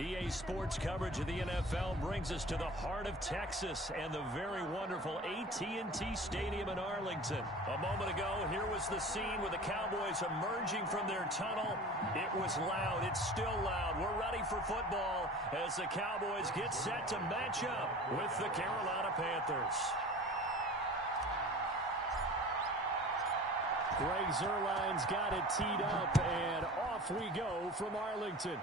EA Sports coverage of the NFL brings us to the heart of Texas and the very wonderful AT&T Stadium in Arlington. A moment ago, here was the scene with the Cowboys emerging from their tunnel. It was loud. It's still loud. We're ready for football as the Cowboys get set to match up with the Carolina Panthers. Greg Zuerlein's got it teed up, and off we go from Arlington.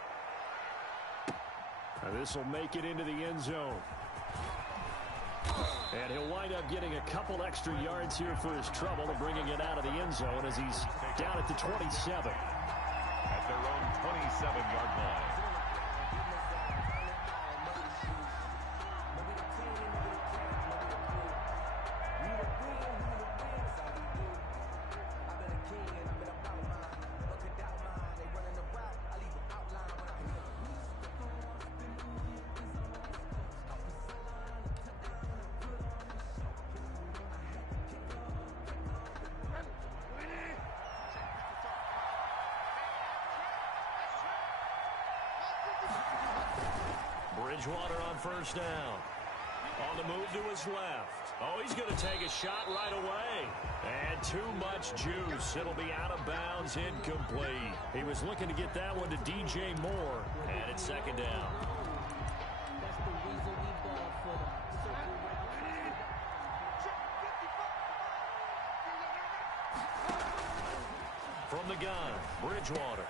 This will make it into the end zone. And he'll wind up getting a couple extra yards here for his trouble and bringing it out of the end zone as he's down at the 27. At their own 27-yard line. Bridgewater on first down. On the move to his left. Oh, he's going to take a shot right away. And too much juice. It'll be out of bounds, incomplete. He was looking to get that one to DJ Moore. And it's second down. From the gun, Bridgewater.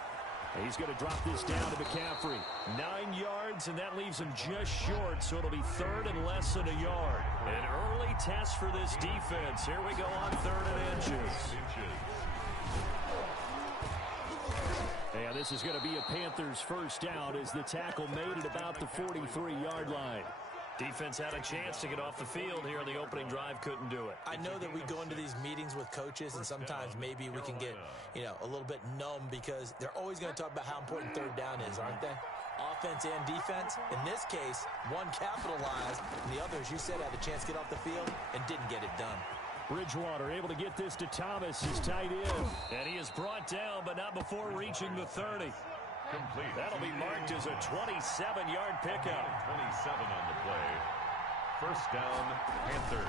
He's going to drop this down to McCaffrey. 9 yards, and that leaves him just short, so it'll be third and less than a yard. An early test for this defense. Here we go on 3rd and inches. And this is going to be a Panthers first down as the tackle made it about the 43-yard line. Defense had a chance to get off the field here on the opening drive, couldn't do it. I know that we go into these meetings with coaches, and sometimes maybe we can get, a little bit numb because they're always going to talk about how important third down is, aren't they? Offense and defense. In this case, one capitalized, and the other, as you said, had a chance to get off the field and didn't get it done. Bridgewater able to get this to Thomas, his tight end. And he is brought down, but not before reaching the 30. Complete. That'll be marked as a 27-yard pickup. 27 on the play. First down, Panthers.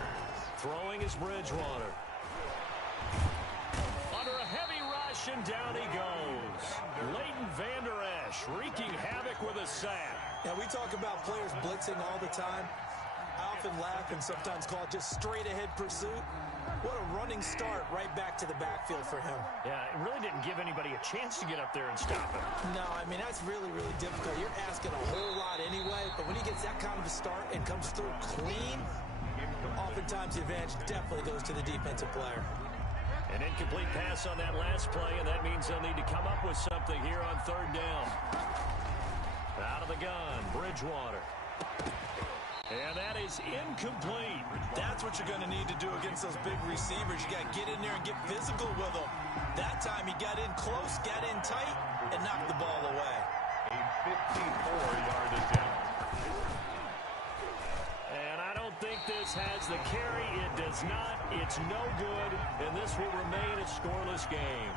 Throwing is Bridgewater. Under a heavy rush, and down he goes. Leighton Vander Esch wreaking havoc with a sack. Now, we talk about players blitzing all the time. I often laugh and sometimes call it just straight-ahead pursuit. What a running start right back to the backfield for him. Yeah, it really didn't give anybody a chance to get up there and stop him. No, I mean, that's really, really difficult. You're asking a whole lot anyway, but when he gets that kind of a start and comes through clean, oftentimes the advantage definitely goes to the defensive player. An incomplete pass on that last play, and that means they'll need to come up with something here on 3rd down. Out of the gun, Bridgewater. And that is incomplete. That's what you're going to need to do against those big receivers. You got to get in there and get physical with them. That time he got in close, got in tight, and knocked the ball away. A 54-yard attempt. And I don't think this has the carry. It does not. It's no good, and this will remain a scoreless game.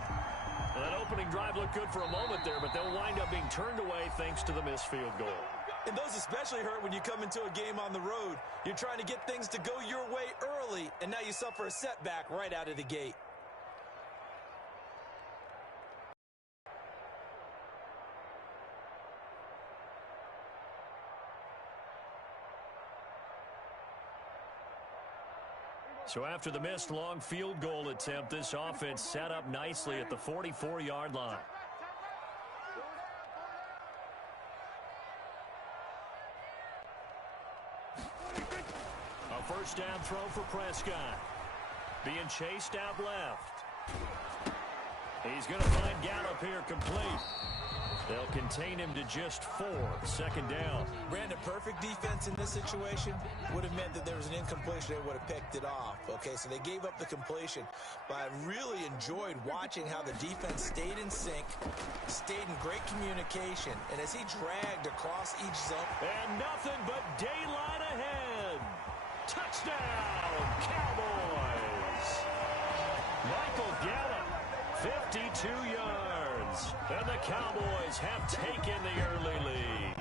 Well, that opening drive looked good for a moment there, but they'll wind up being turned away thanks to the missed field goal. And those especially hurt when you come into a game on the road. You're trying to get things to go your way early, and now you suffer a setback right out of the gate. So after the missed long field goal attempt, this offense set up nicely at the 44-yard line. A first down throw for Prescott. Being chased out left. He's going to find Gallup here complete. They'll contain him to just 4. Second down. Brandon, perfect defense in this situation would have meant that there was an incompletion. They would have picked it off. Okay, so they gave up the completion. But I really enjoyed watching how the defense stayed in sync, stayed in great communication. And as he dragged across each zone. And nothing but daylight ahead. Touchdown, Cowboys. Michael Gallup, 52 yards. And the Cowboys have taken the early lead.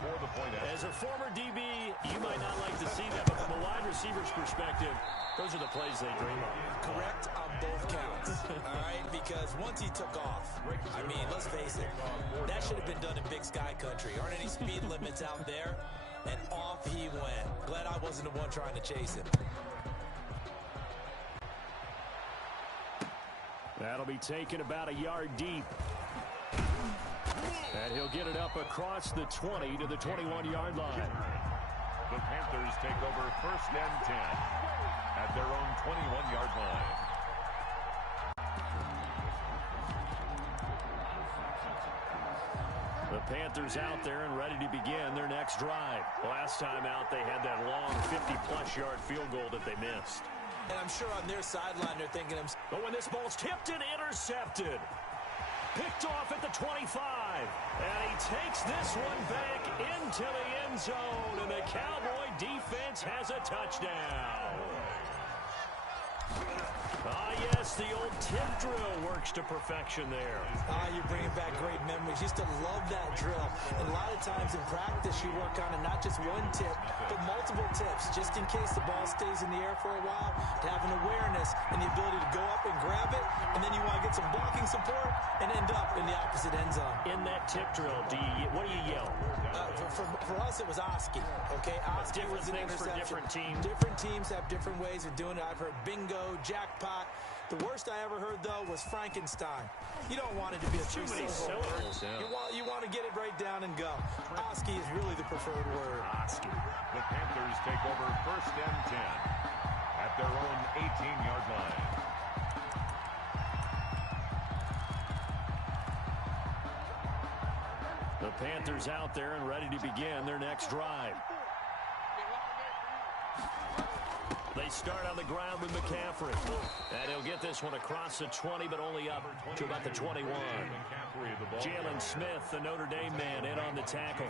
for the point after. As a former DB, you might not like to see that, but from a wide receiver's perspective, those are the plays they dream of. Correct on both counts, all right? Because once he took off, I mean, let's face it, that should have been done in Big Sky Country. Aren't any speed limits out there? And off he went. Glad I wasn't the one trying to chase him. That'll be taken about a yard deep. And he'll get it up across the 20 to the 21-yard line. The Panthers take over 1st and 10 at their own 21-yard line. The Panthers out there and ready to begin their next drive. Last time out, they had that long 50-plus yard field goal that they missed. And I'm sure on their sideline they're thinking, but when this ball's tipped and intercepted, picked off at the 25, and he takes this one back into the end zone, and the Cowboy defense has a touchdown. Ah, yes, the old tip drill works to perfection there. You're bringing back great memories. Used to love that drill. And a lot of times in practice, you work on it, not just one tip, but multiple tips, just in case the ball stays in the air for a while, to have an awareness and the ability to go up and grab it, and then you want to get some blocking support and end up in the opposite end zone. In that tip drill, what do you yell? For us, it was Oski. Okay, Oski was an things for different teams. Different teams have different ways of doing it. I've heard bingo, jackpot. The worst I ever heard, though, was Frankenstein. You don't want it to be a too many syllables. You want to get it right down and go. Oski is really the preferred word. Oski. The Panthers take over 1st and 10 at their own 18-yard line. The Panthers out there and ready to begin their next drive. They start on the ground with McCaffrey. And he'll get this one across the 20, but only up to about the 21. Jalen Smith, the Notre Dame man, in on the tackle.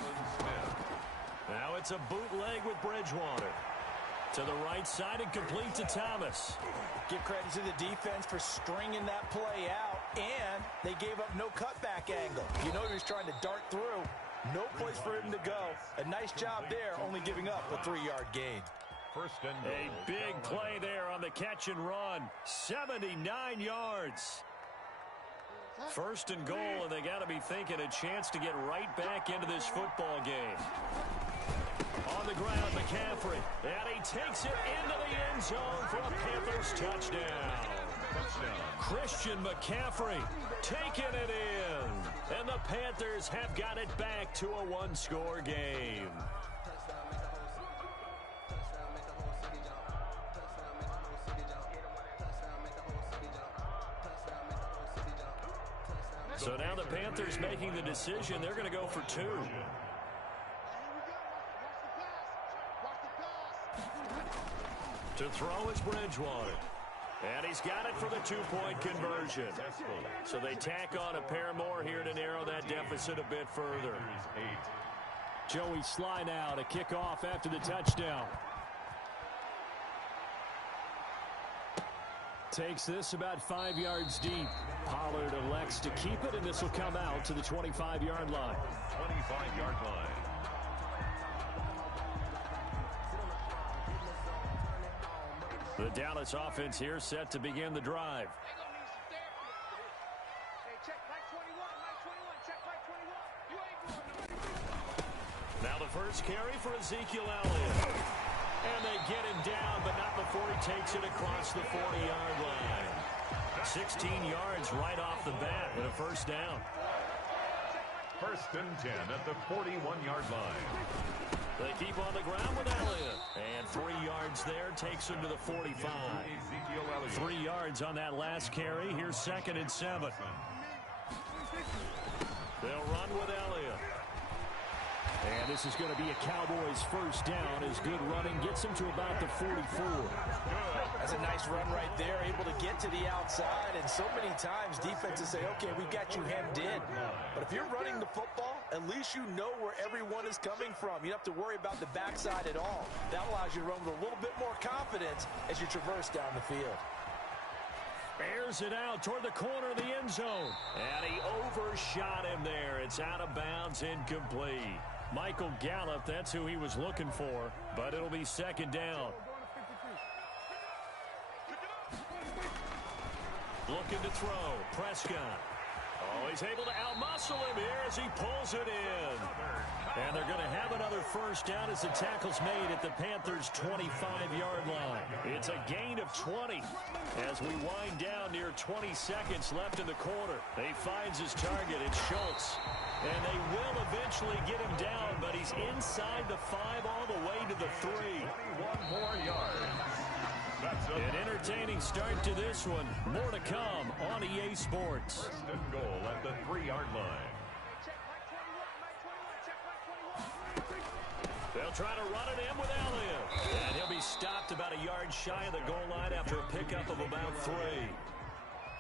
Now it's a bootleg with Bridgewater. To the right side and complete to Thomas. Give credit to the defense for stringing that play out, and they gave up no cutback angle. You know he was trying to dart through. No place for him to go. A nice job there, only giving up a 3-yard gain. 1st and goal. A big play there on the catch and run. 79 yards. 1st and goal, and they got to be thinking a chance to get right back into this football game. On the ground, McCaffrey. And he takes it into the end zone for a Panthers touchdown. Christian McCaffrey taking it in. And the Panthers have got it back to a one-score game. So now the Panthers making the decision. They're going to go for 2. To throw is Bridgewater. And he's got it for the 2-point conversion. So they tack on a pair more here to narrow that deficit a bit further. Joey Sly now to kick off after the touchdown. Takes this about 5 yards deep. Pollard elects to keep it, and this will come out to the 25-yard line. 25-yard line. The Dallas offense here set to begin the drive. Now the first carry for Ezekiel Elliott. And they get him down, but not before he takes it across the 40-yard line. 16 yards right off the bat with a first down. 1st and 10 at the 41-yard line. They keep on the ground with Elliott. And 3 yards there takes him to the 45. 3 yards on that last carry. Here's 2nd and 7. They'll run with Elliott. And this is going to be a Cowboys first down as good running gets him to about the 44. That's a nice run right there, able to get to the outside. And so many times defenses say, okay, we've got you hemmed in. But if you're running the football, at least you know where everyone is coming from. You don't have to worry about the backside at all. That allows you to run with a little bit more confidence as you traverse down the field. Airs it out toward the corner of the end zone. And he overshot him there. It's out of bounds, incomplete. Michael Gallup, that's who he was looking for, but it'll be second down. Looking to throw. Prescott. Oh, he's able to outmuscle him here as he pulls it in. And they're going to have another first down as the tackle's made at the Panthers' 25-yard line. It's a gain of 20 as we wind down near 20 seconds left in the quarter. He finds his target. It's Schultz. And they will eventually get him down, but he's inside the 5 all the way to the 3. 21 more yards. An entertaining start to this one. More to come on EA Sports. First and goal at the 3-yard line. They'll try to run it in with Elliott. And he'll be stopped about a yard shy of the goal line after a pickup of about 3.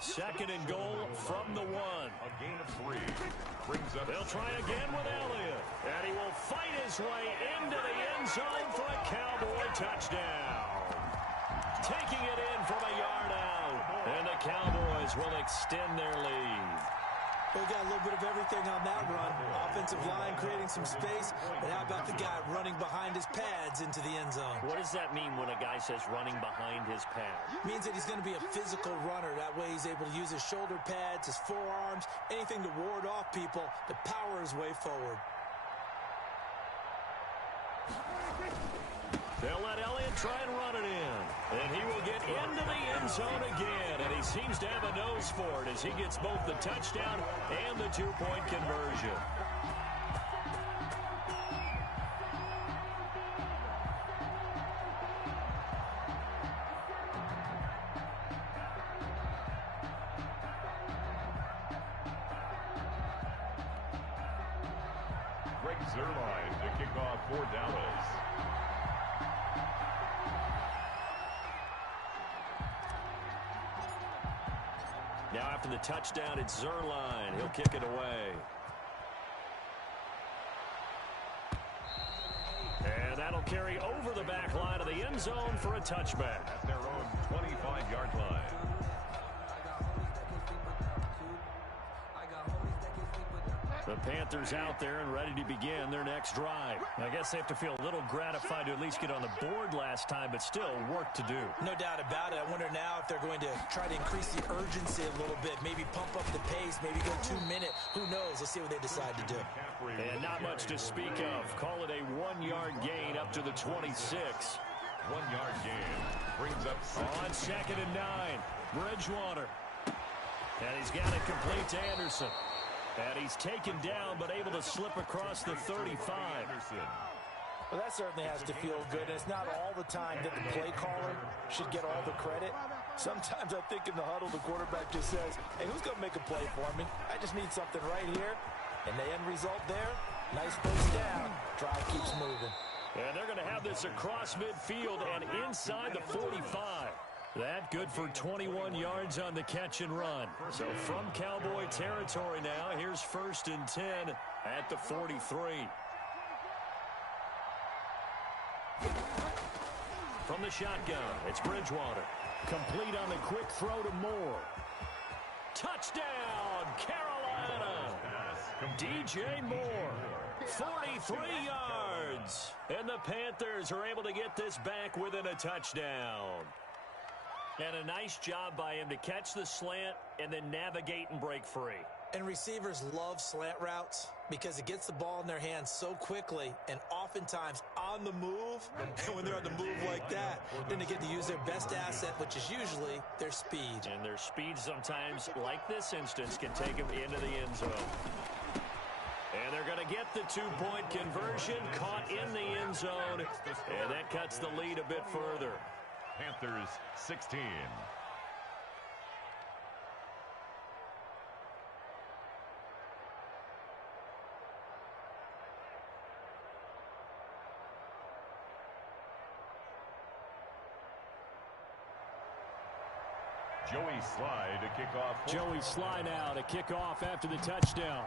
Second and goal from the 1. A gain of 3. Brings up. They'll try again with Elliott. And he will fight his way into the end zone for a Cowboy touchdown. Taking it in from a yard out. And the Cowboys will extend their lead. We got a little bit of everything on that run. Offensive line creating some space. But how about the guy running behind his pads into the end zone? What does that mean when a guy says running behind his pads? Means that he's going to be a physical runner. That way he's able to use his shoulder pads, his forearms, anything to ward off people to power his way forward. They'll let Elliott try and run it in. And he will get into the end zone again. And he seems to have a nose for it as he gets both the touchdown and the 2-point conversion. Greg Zuerlein to kick off for Dallas. Now after the touchdown, it's Zuerlein. He'll kick it away. And that'll carry over the back line of the end zone for a touchback. At their own 25-yard line. The Panthers out there and ready to begin their next drive. I guess they have to feel a little gratified to at least get on the board last time, but still work to do. No doubt about it. I wonder now if they're going to try to increase the urgency a little bit, maybe pump up the pace, maybe go 2-minute. Who knows? Let's see what they decide to do. And not much to speak of. Call it a 1-yard gain up to the 26. 1-yard gain. Brings up on second and 9. Bridgewater. And he's got it complete to Anderson. And he's taken down, but able to slip across the 35. Well, that certainly has to feel good. And it's not all the time that the play caller should get all the credit. Sometimes I think in the huddle, the quarterback just says, hey, who's going to make a play for me? I just need something right here. And the end result there, nice first down. Drive keeps moving. And they're going to have this across midfield and inside the 45. That good for 21 yards on the catch and run. So from Cowboy territory now, here's first and 10 at the 43. From the shotgun, it's Bridgewater. Complete on the quick throw to Moore. Touchdown, Carolina! DJ Moore, 43 yards. And the Panthers are able to get this back within a touchdown. And a nice job by him to catch the slant and then navigate and break free. And receivers love slant routes because it gets the ball in their hands so quickly and oftentimes on the move. And when they're on the move like that, then they get to use their best asset, which is usually their speed. And their speed sometimes, like this instance, can take them into the end zone. And they're going to get the 2-point conversion, caught in the end zone, and that cuts the lead a bit further. Panthers 16. Joey Sly to kick off. Joey Sly now to kick off after the touchdown.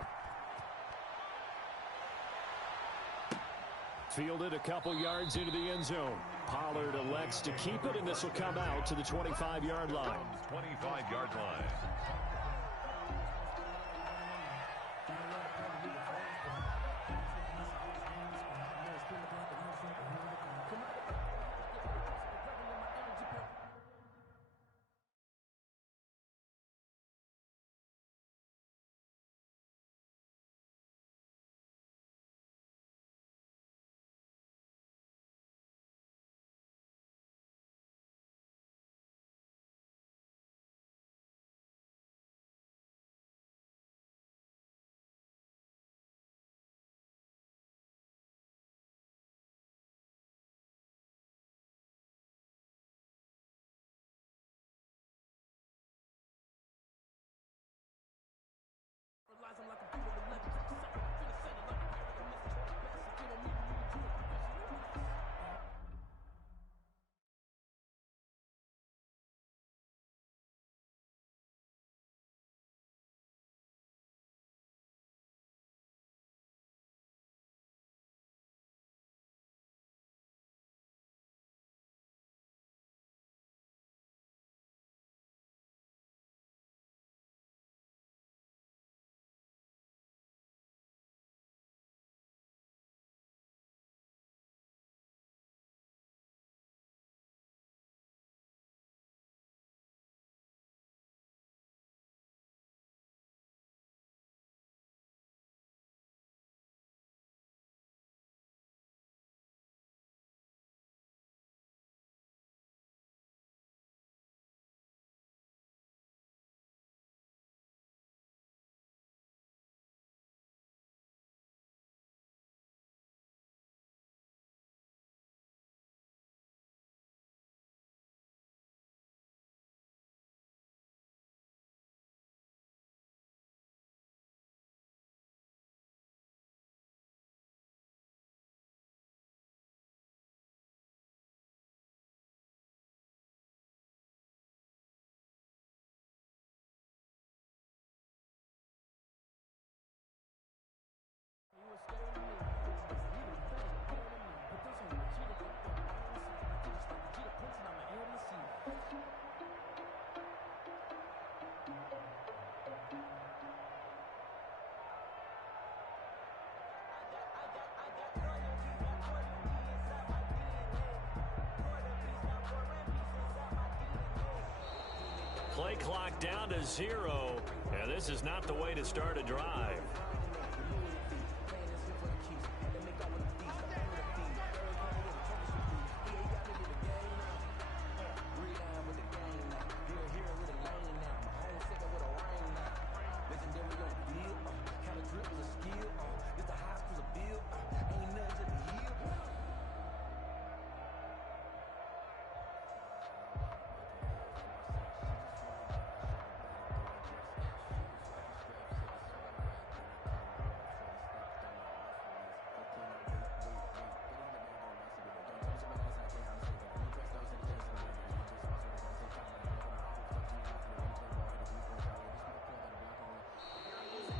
Fielded a couple yards into the end zone. Pollard elects to keep it, and this will come out to the 25-yard line. 25-yard line. Play clock down to 0. And this is not the way to start a drive.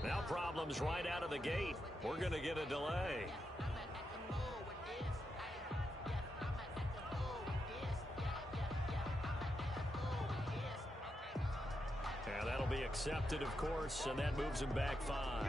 Now problems right out of the gate. We're going to get a delay. And that'll be accepted, of course, and that moves him back 5.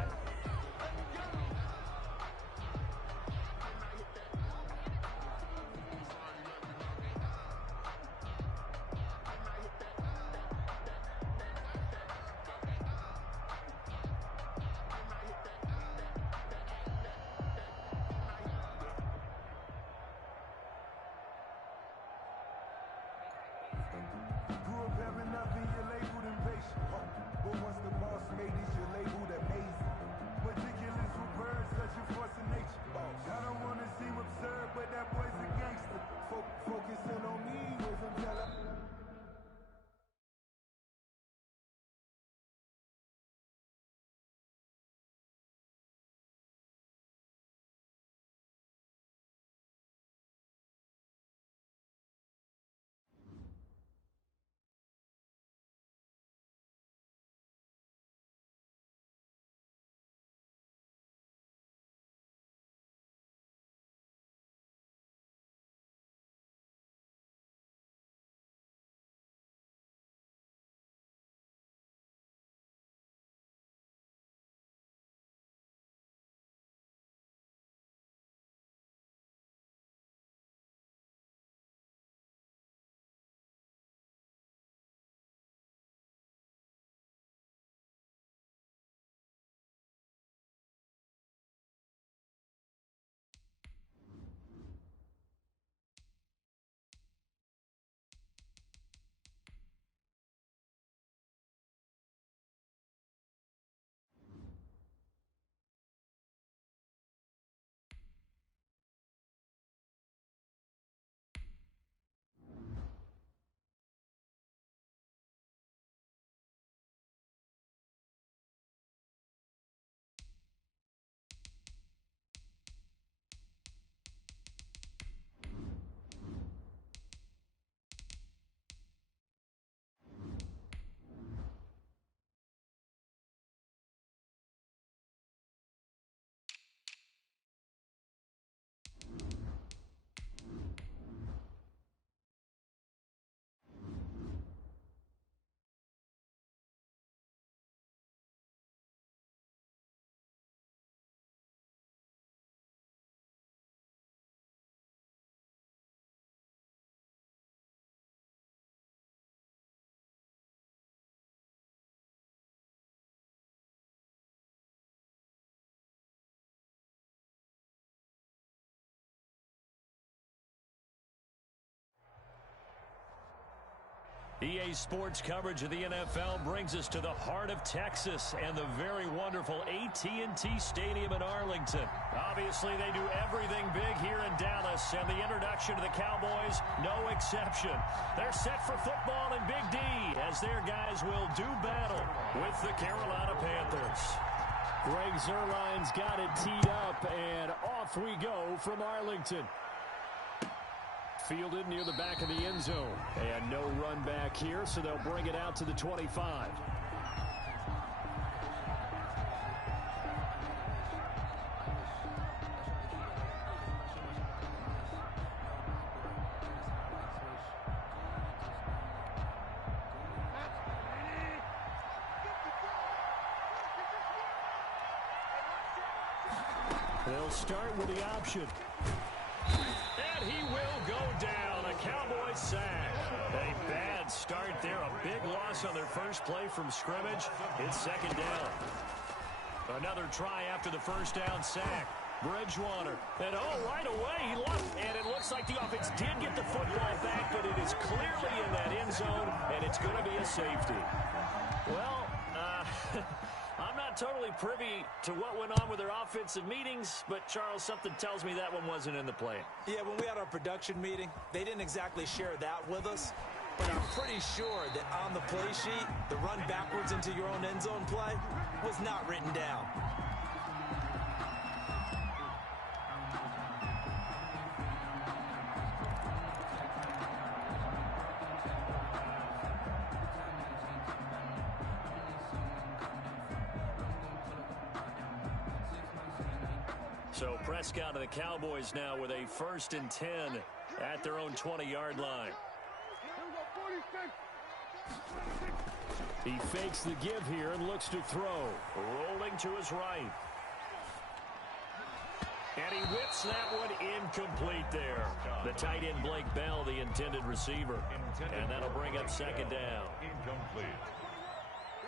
EA Sports coverage of the NFL brings us to the heart of Texas and the very wonderful AT&T Stadium in Arlington. Obviously, they do everything big here in Dallas, and the introduction to the Cowboys, no exception. They're set for football in Big D as their guys will do battle with the Carolina Panthers. Greg Zuerlein's got it teed up, and off we go from Arlington. Fielded near the back of the end zone. And no run back here, so they'll bring it out to the 25. They'll start with the option. And he will go down. A Cowboys sack. A bad start there. A big loss yards on their first play from scrimmage. It's second down. Another try after the first down sack. Bridgewater. And, right away he lost. And it looks like the offense did get the football back, but it is clearly in that end zone, and it's going to be a safety. Well, I'm not totally privy to what went on with their offensive meetings, but, Charles, something tells me that one wasn't in the play. Yeah, when we had our production meeting, they didn't exactly share that with us, but I'm pretty sure that on the play sheet, the run backwards into your own end zone play was not written down. So Prescott and the Cowboys now with a 1st and 10 at their own 20-yard line. He fakes the give here and looks to throw. Rolling to his right. And he whips that one incomplete there. The tight end Blake Bell, the intended receiver. And that'll bring up second down. Incomplete.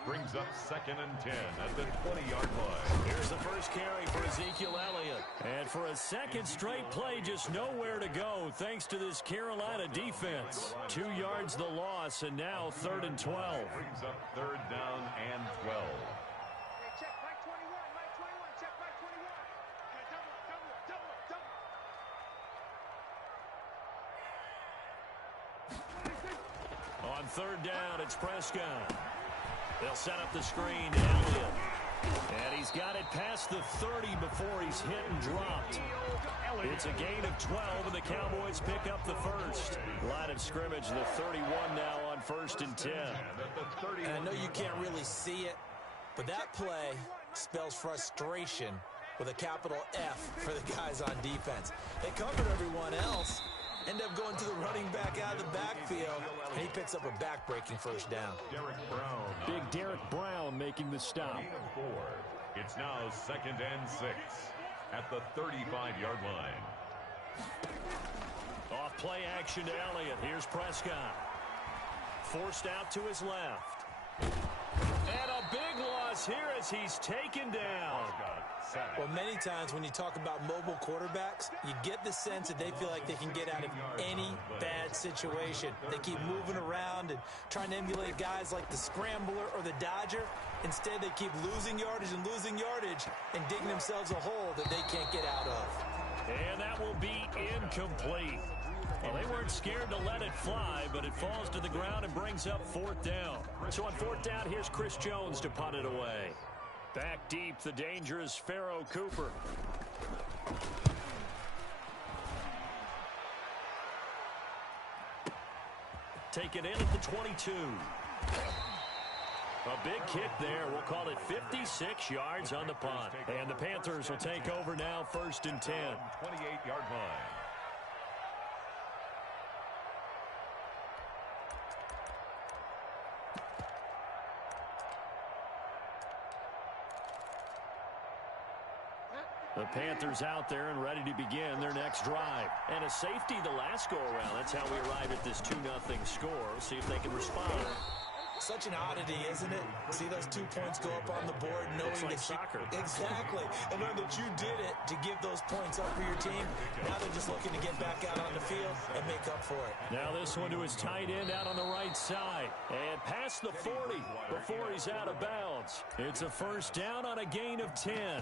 Brings up 2nd and 10 at the 20-yard line. Here's the first carry for Ezekiel Elliott. And for a second straight play, just nowhere to go thanks to this Carolina defense. 2 yards the loss, and now 3rd and 12. Brings up 3rd down and 12. Check Mike 21, Mike 21, check Mike 21. On 3rd down, it's Prescott. They'll set up the screen to Elliott. And he's got it past the 30 before he's hit and dropped. It's a gain of 12, and the Cowboys pick up the first. Line of scrimmage, the 31 now on 1st and 10. And I know you can't really see it, but that play spells frustration with a capital F for the guys on defense. They covered everyone else, end up going to the running back out of the backfield, and he picks up a back-breaking first down. Derek Brown. Big Derek Brown making the stop. Gain of 4. It's now 2nd and 6 at the 35-yard line. Off play action to Elliott. Here's Prescott. Forced out to his left. And a big loss here as he's taken down. Well, many times when you talk about mobile quarterbacks, you get the sense that they feel like they can get out of any bad situation. They keep moving around and trying to emulate guys like the Scrambler or the Dodger. Instead, they keep losing yardage and digging themselves a hole that they can't get out of. And that will be incomplete. Well, they weren't scared to let it fly, but it falls to the ground and brings up 4th down. So on 4th down, here's Chris Jones to punt it away. Back deep, the dangerous Pharaoh Cooper. Take it in at the 22. A big kick there. We'll call it 56 yards on the punt. And the Panthers will take over now, 1st and 10. 28-yard line. The Panthers out there and ready to begin their next drive. And a safety the last go-around. That's how we arrive at this 2-0 score. See if they can respond. Such an oddity, isn't it? See those 2 points go up on the board knowing it's like that soccer. Exactly. And knowing that you did it to give those points up for your team. Now they're just looking to get back out on the field and make up for it. Now this one to his tight end out on the right side. And past the 40 before he's out of bounds. It's a first down on a gain of 10.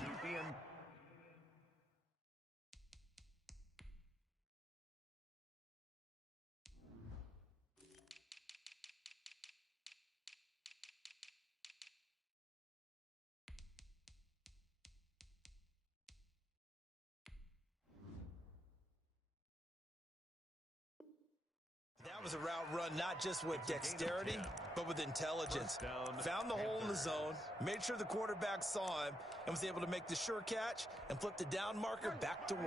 Was a route run not just with dexterity, but with intelligence. Found the hole in the zone, made sure the quarterback saw him, and was able to make the sure catch and flip the down marker back to 1.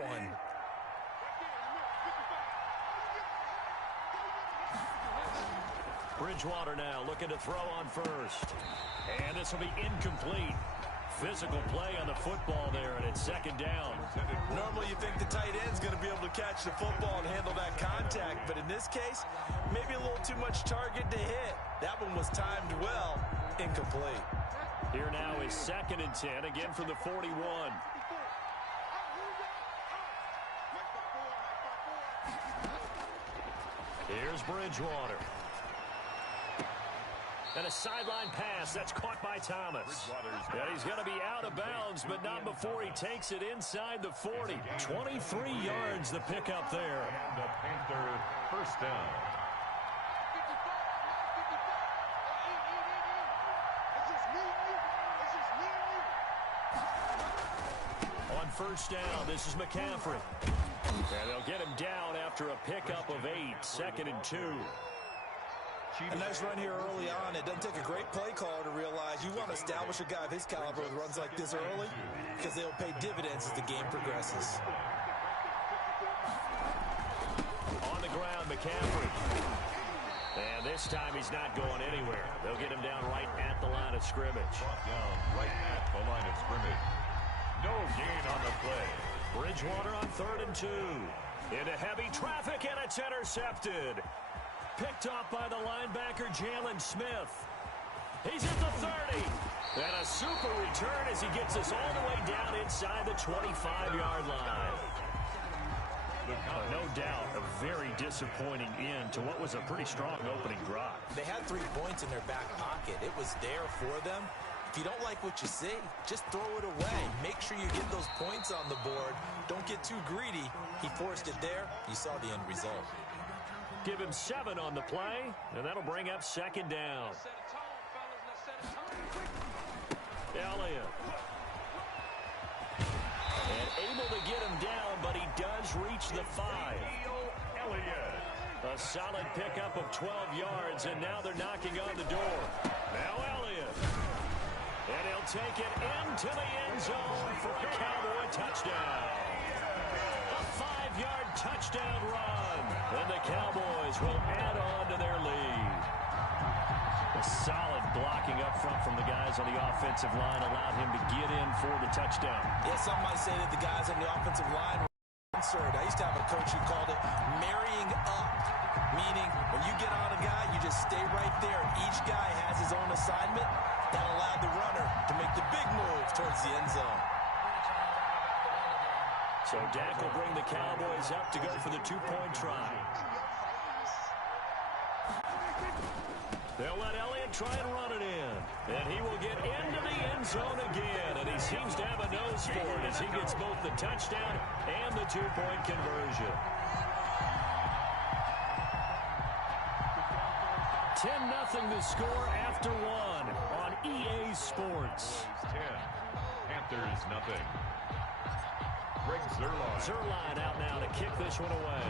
Bridgewater now looking to throw on first. And this will be incomplete. Physical play on the football there, and it's 2nd down. Normally you think the tight end's going to be able to catch the football and handle that contact, but in this case, maybe a little too much target to hit. That one was timed well, incomplete. Here now is 2nd and 10, again from the 41. Here's Bridgewater. And a sideline pass. That's caught by Thomas. And he's going to be out of bounds, but not before he takes it inside the 40. 23 yards the pickup there. And the Panther first down. On first down, this is McCaffrey. And they'll get him down after a pickup of 8. 2nd and 2. A nice run here early on. It doesn't take a great play caller to realize you want to establish a guy of his caliber with runs like this early because they'll pay dividends as the game progresses. On the ground, McCaffrey. And this time he's not going anywhere. They'll get him down right at the line of scrimmage. Brought down right at the line of scrimmage. No gain on the play. Bridgewater on 3rd and 2. Into heavy traffic, and it's intercepted. Picked off by the linebacker, Jalen Smith. He's at the 30. And a super return as he gets us all the way down inside the 25-yard line. No doubt, a very disappointing end to what was a pretty strong opening drive. They had 3 points in their back pocket. It was there for them. If you don't like what you see, just throw it away. Make sure you get those points on the board. Don't get too greedy. He forced it there. You saw the end result. Give him 7 on the play, and that'll bring up 2nd down. Elliott. And able to get him down, but he does reach the 5. Elliott. A solid pickup of 12 yards, and now they're knocking on the door. Now Elliott. And he'll take it into the end zone for a Cowboy touchdown. A 5-yard touchdown run. And the Cowboys will add on to their lead. A solid blocking up front from the guys on the offensive line allowed him to get in for the touchdown. Yeah, some might say that the guys on the offensive line were concerned. I used to have a coach who called it marrying up, meaning when you get on a guy, you just stay right there. Each guy has his own assignment. That allowed the runner to make the big move towards the end zone. So Dak will bring the Cowboys up to go for the 2-point try. They'll let Elliott try and run it in. And he will get into the end zone again. And he seems to have a nose for it as he gets both the touchdown and the 2-point conversion. 10-0 the score after 1 on EA Sports. 10. Panthers nothing. Greg Zuerlein. Zuerlein out now to kick this one away.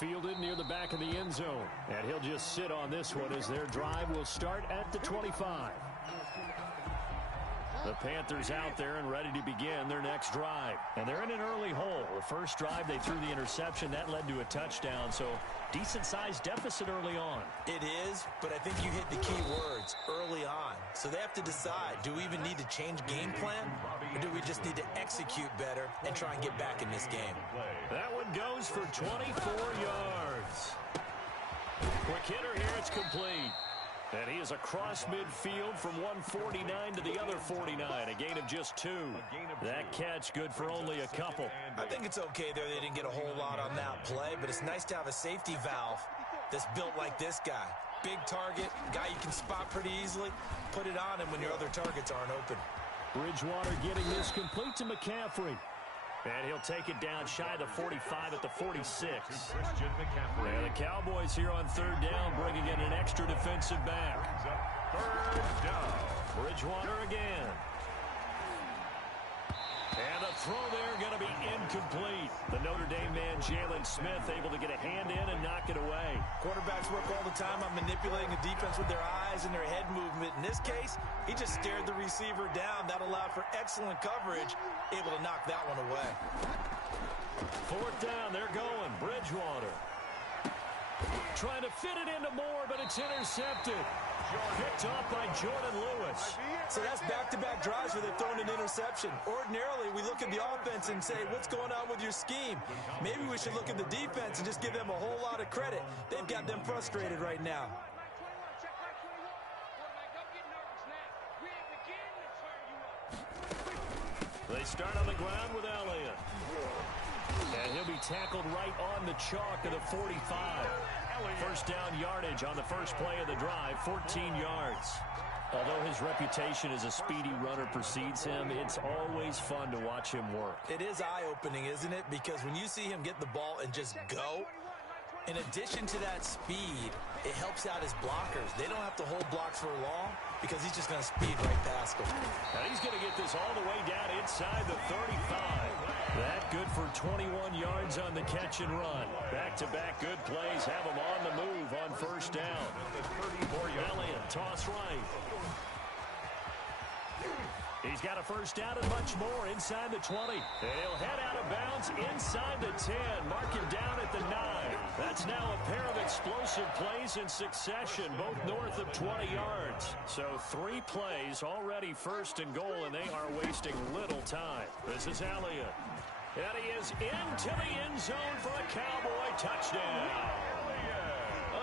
Fielded near the back of the end zone. And he'll just sit on this one as their drive will start at the 25. The Panthers out there and ready to begin their next drive. And they're in an early hole. The first drive, they threw the interception. That led to a touchdown. So decent-sized deficit early on. It is, but I think you hit the key words early on. So they have to decide, do we even need to change game plan? Or do we just need to execute better and try and get back in this game? That one goes for 24 yards. Quick hitter here. It's complete. And he is across midfield from one 49 to the other 49. A gain of just 2. That catch good for only a couple. I think it's okay there. They didn't get a whole lot on that play, but it's nice to have a safety valve that's built like this guy. Big target, guy you can spot pretty easily. Put it on him when your other targets aren't open. Bridgewater getting this complete to McCaffrey. And he'll take it down shy of the 45 at the 46. Christian McCaffrey. And the Cowboys here on 3rd down, bringing in an extra defensive back. 3rd down. Bridgewater again. And the throw there going to be incomplete. The Notre Dame man, Jalen Smith, able to get a hand in and knock it away. Quarterbacks work all the time on manipulating the defense with their eyes and their head movement. In this case, he just stared the receiver down. That allowed for excellent coverage, able to knock that one away. 4th down, they're going. Bridgewater trying to fit it into Moore, but it's intercepted. Picked off by Jordan Lewis. So that's back-to-back drives where they've thrown an interception. Ordinarily, we look at the offense and say, what's going on with your scheme? Maybe we should look at the defense and just give them a whole lot of credit. They've got them frustrated right now. They start on the ground with Elliott. And he'll be tackled right on the chalk of the 45. First down yardage on the first play of the drive, 14 yards. Although his reputation as a speedy runner precedes him, it's always fun to watch him work. It is eye-opening, isn't it? Because when you see him get the ball and just go, in addition to that speed, it helps out his blockers. They don't have to hold blocks for long because he's just going to speed right past them. And he's going to get this all the way down inside the 35. That good for 21 yards on the catch and run. Back-to-back good plays have him on the move on first down. Elliott, toss right. He's got a first down and much more inside the 20. And he'll head out of bounds inside the 10. Mark him down at the 9. That's now a pair of explosive plays in succession, both north of 20 yards. So 3 plays already first and goal, and they are wasting little time. This is Elliott. And he is into the end zone for a Cowboy touchdown.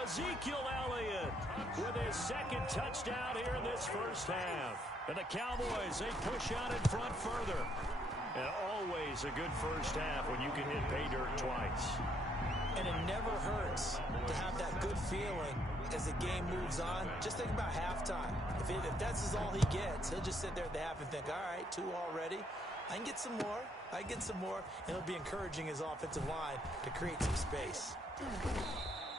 Ezekiel Elliott with his second touchdown here in this first half. And the Cowboys, they push out in front further. And always a good first half when you can hit pay dirt twice. And it never hurts to have that good feeling as the game moves on. Just think about halftime. If that's all he gets, he'll just sit there at the half and think, all right, 2 already. I can get some more. I can get some more. And it'll be encouraging his offensive line to create some space.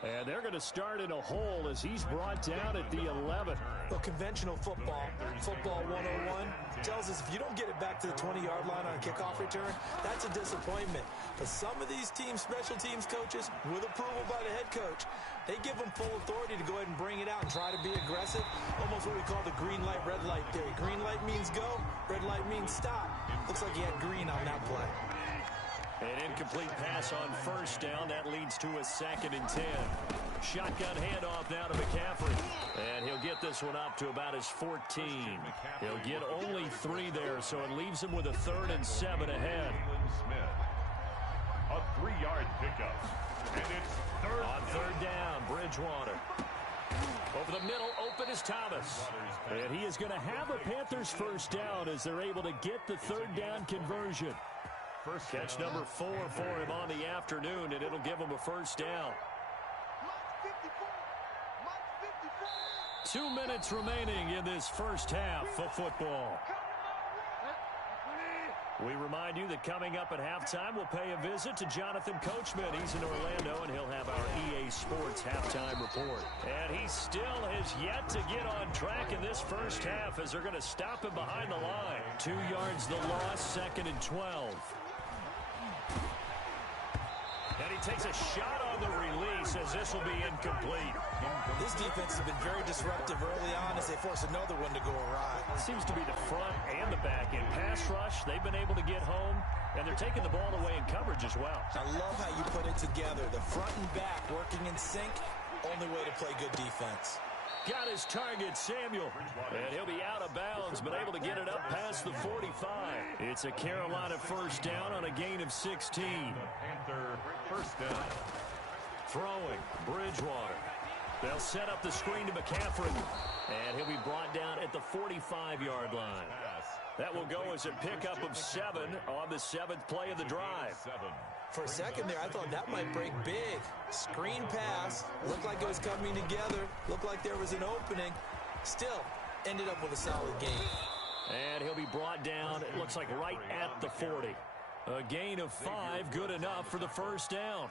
And they're going to start in a hole as he's brought down at the 11. Well, conventional football 101, tells us if you don't get it back to the 20-yard line on a kickoff return, that's a disappointment. But some of these special teams coaches, with approval by the head coach, they give them full authority to go ahead and bring it out and try to be aggressive. Almost what we call the green light, red light theory. Green light means go, red light means stop. Looks like he had green on that play. An incomplete pass on first down. That leads to a 2nd and 10. Shotgun handoff now to McCaffrey. And he'll get this one up to about his 14. He'll get only 3 there, so it leaves him with a 3rd and 7 ahead. A 3-yard pickup. And it's third on third down, Bridgewater. Over the middle, open is Thomas. And he is going to have a Panthers first down as they're able to get the 3rd down conversion. Catch number 4 for him on the afternoon, and it'll give him a first down. 2 minutes remaining in this first half of football. We remind you that coming up at halftime, we'll pay a visit to Jonathan Coachman. He's in Orlando, and he'll have our EA Sports halftime report. And he still has yet to get on track in this first half as they're going to stop him behind the line. 2 yards the loss, 2nd and 12. And he takes a shot on the release as this will be incomplete. This defense has been very disruptive early on as they force another one to go awry. Seems to be the front and the back. In pass rush, they've been able to get home, and they're taking the ball away in coverage as well. I love how you put it together. The front and back working in sync, only way to play good defense. Got his target, Samuel. And he'll be out of bounds, but able to get it up past the 45. It's a Carolina first down on a gain of 16. Panther first down. Throwing, Bridgewater. They'll set up the screen to McCaffrey. And he'll be brought down at the 45-yard line. That will go as a pickup of 7 on the 7th play of the drive. For a second there, I thought that might break big. Screen pass. Looked like it was coming together. Looked like there was an opening. Still, ended up with a solid gain. And he'll be brought down, it looks like right at the 40. A gain of 5, good enough for the first down.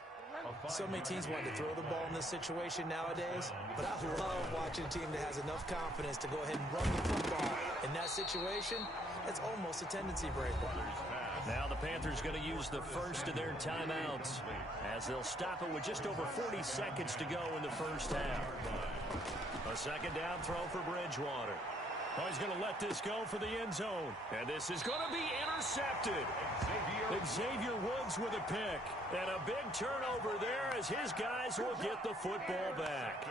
So many teams want to throw the ball in this situation nowadays, but I love watching a team that has enough confidence to go ahead and run the football. In that situation, that's almost a tendency breaker. Now the Panthers going to use the first of their timeouts as they'll stop it with just over 40 seconds to go in the first half. A second down throw for Bridgewater. Oh, he's going to let this go for the end zone. And this is going to be intercepted. Xavier Woods with a pick. And a big turnover there as his guys will get the football back.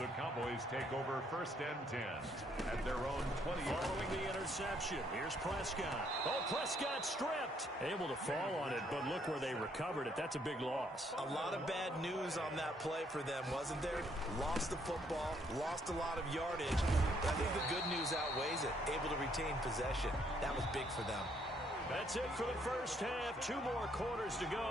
The Cowboys take over 1st and 10 at their own 20. Following the interception, here's Prescott. Oh, Prescott stripped. Able to fall on it, but look where they recovered it. That's a big loss. A lot of bad news on that play for them, wasn't there? Lost the football, lost a lot of yardage. But I think the good news outweighs it. Able to retain possession. That was big for them. That's it for the first half. 2 more quarters to go.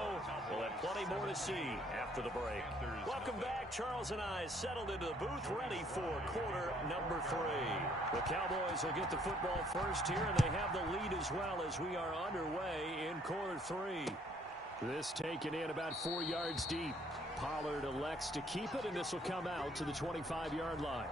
We'll have plenty more to see after the break. Welcome back. Charles and I settled into the booth, ready for quarter number 3. The Cowboys will get the football first here, and they have the lead as well as we are underway in quarter 3. This taken in about 4 yards deep. Pollard elects to keep it, and this will come out to the 25-yard line.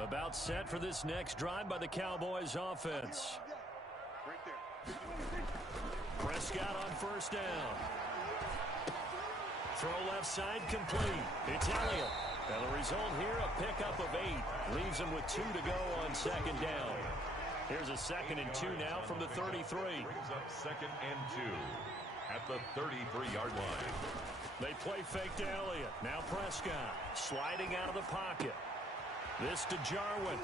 About set for this next drive by the Cowboys offense. Prescott on first down. Throw left side complete. It's Elliott. And the result here, a pickup of 8. Leaves him with 2 to go on second down. Here's a 2nd and 2 now from the 33. Brings up 2nd and 2 at the 33-yard line. They play fake to Elliott. Now Prescott sliding out of the pocket. This to Jarwin.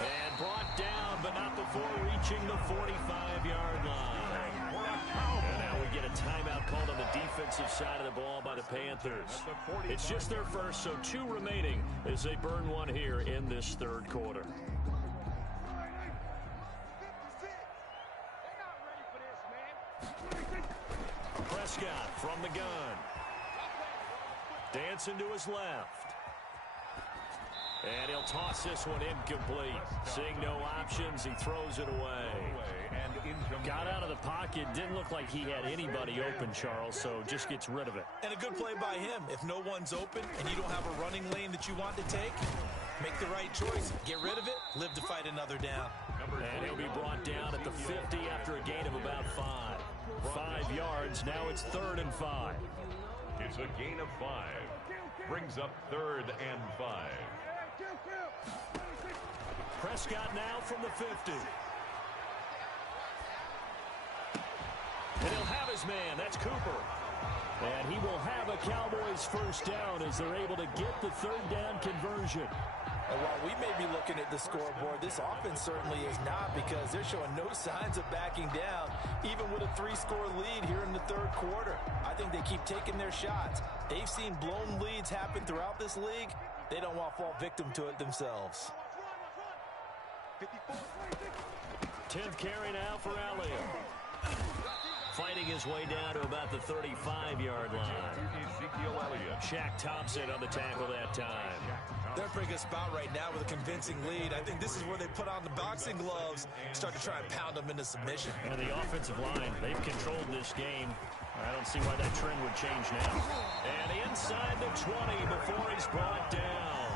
And brought down, but not before reaching the 45-yard line. And now we get a timeout called on the defensive side of the ball by the Panthers. It's just their first, so 2 remaining as they burn 1 here in this 3rd quarter. Prescott from the gun. Dancing to his left. And he'll toss this one incomplete. Seeing no options, he throws it away. Got out of the pocket. Didn't look like he had anybody open, Charles, so just gets rid of it. And a good play by him. If no one's open and you don't have a running lane that you want to take, make the right choice. Get rid of it. Live to fight another down. And he'll be brought down at the 50 after a gain of about 5. 5 yards. Now it's 3rd and 5. It's a gain of 5. Brings up 3rd and 5. Prescott now from the 50. And he'll have his man. That's Cooper. And he will have a Cowboys first down as they're able to get the 3rd down conversion. And while we may be looking at the scoreboard, this offense certainly is not, because they're showing no signs of backing down, even with a 3-score lead here in the 3rd quarter. I think they keep taking their shots. They've seen blown leads happen throughout this league. They don't want to fall victim to it themselves. 10th carry now for Elliott. Fighting his way down to about the 35-yard line. Ezekiel Elliott. Shaq Thompson on the tackle that time. They're in a pretty good spot right now with a convincing lead. I think this is where they put on the boxing gloves, start to try and pound them into submission. And the offensive line, they've controlled this game. I don't see why that trend would change now. And inside the 20 before he's brought down.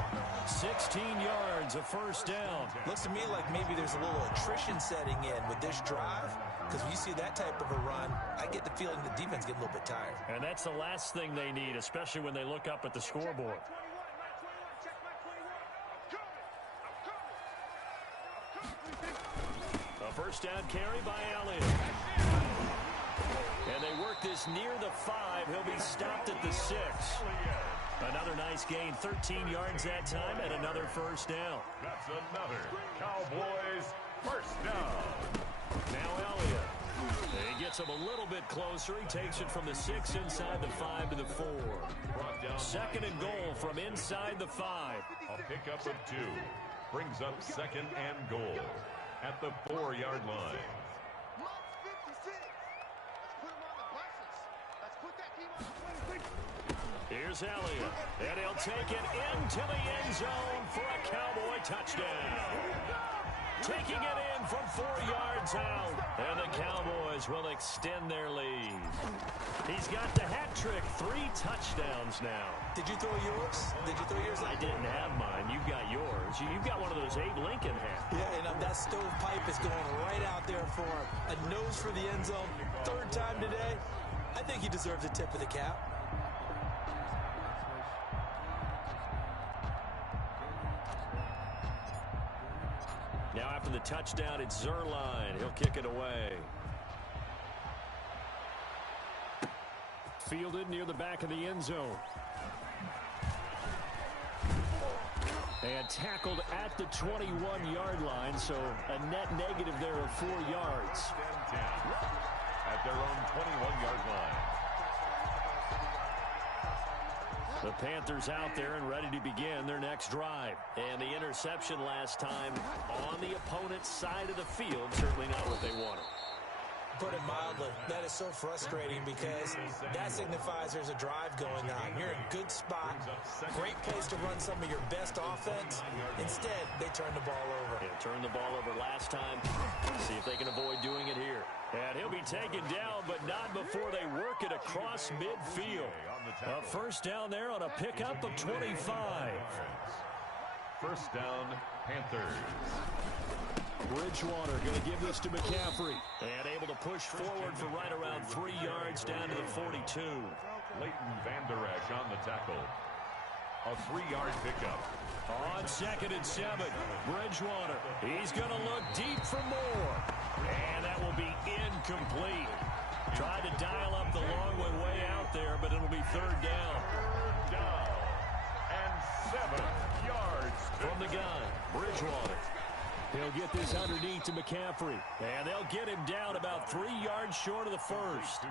16 yards, a first down. Looks to me like maybe there's a little attrition setting in with this drive, because when you see that type of a run, I get the feeling the defense getting a little bit tired. And that's the last thing they need, especially when they look up at the scoreboard. A first down carry by Elliott. And they work this near the 5. He'll be stopped at the 6. Another nice gain, 13 yards that time, and another first down. That's another Cowboys first down. Now Elliott. He gets him a little bit closer. He takes it from the 6 inside the 5 to the 4. 2nd and goal from inside the 5. A pickup of 2. Brings up 2nd and goal at the 4-yard line. Here's Elliott, and he'll take it into the end zone for a Cowboy touchdown. Taking it in from 4 yards one's out, and the Cowboys will extend their lead. He's got the hat trick, 3 touchdowns now. Did you throw yours? Did you throw yours? I didn't have mine. You've got yours. You've got one of those Abe Lincoln hats. Yeah, and that stovepipe is going right out there for him. A nose for the end zone. 3rd time today. I think he deserves a tip of the cap. Now after the touchdown, it's Zerline. He'll kick it away. Fielded near the back of the end zone. And tackled at the 21-yard line, so a net negative there of 4 yards. At their own 21-yard line. The Panthers out there and ready to begin their next drive. And the interception last time on the opponent's side of the field, certainly not what they wanted. Put it mildly, that is so frustrating because that signifies there's a drive going on. You're in a good spot, great place to run some of your best offense. Instead, they turn the ball over. Yeah, turned the ball over last time. See if they can avoid doing it here. And he'll be taken down, but not before they work it across midfield. A first down there on a pickup of 25. First down, Panthers. Bridgewater going to give this to McCaffrey. And able to push forward for right around 3 yards down to the 42. Leighton Vander Esch on the tackle. A 3-yard pickup. On 2nd and 7, Bridgewater. He's going to look deep for more. And that will be incomplete. Tried to dial up the long way out there, but it'll be 3rd down. 3rd down. And 7 yards. From the gun, Bridgewater. He'll get this underneath to McCaffrey. And they'll get him down about 3 yards short of the first.